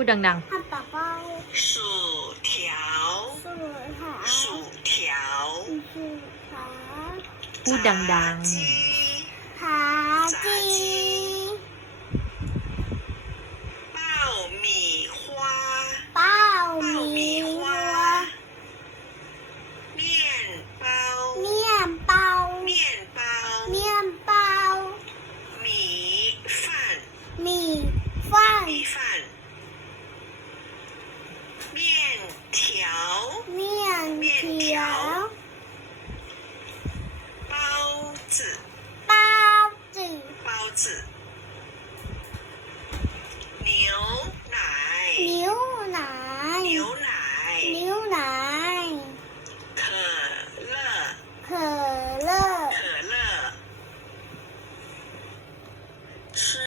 พูดดัง 汉堡包、薯条，薯条、薯条，薯条、 ๆ พูดดัง 炸鸡， 子，包子、包子，牛奶，牛奶、牛奶，牛奶、可乐，可乐。可乐，吃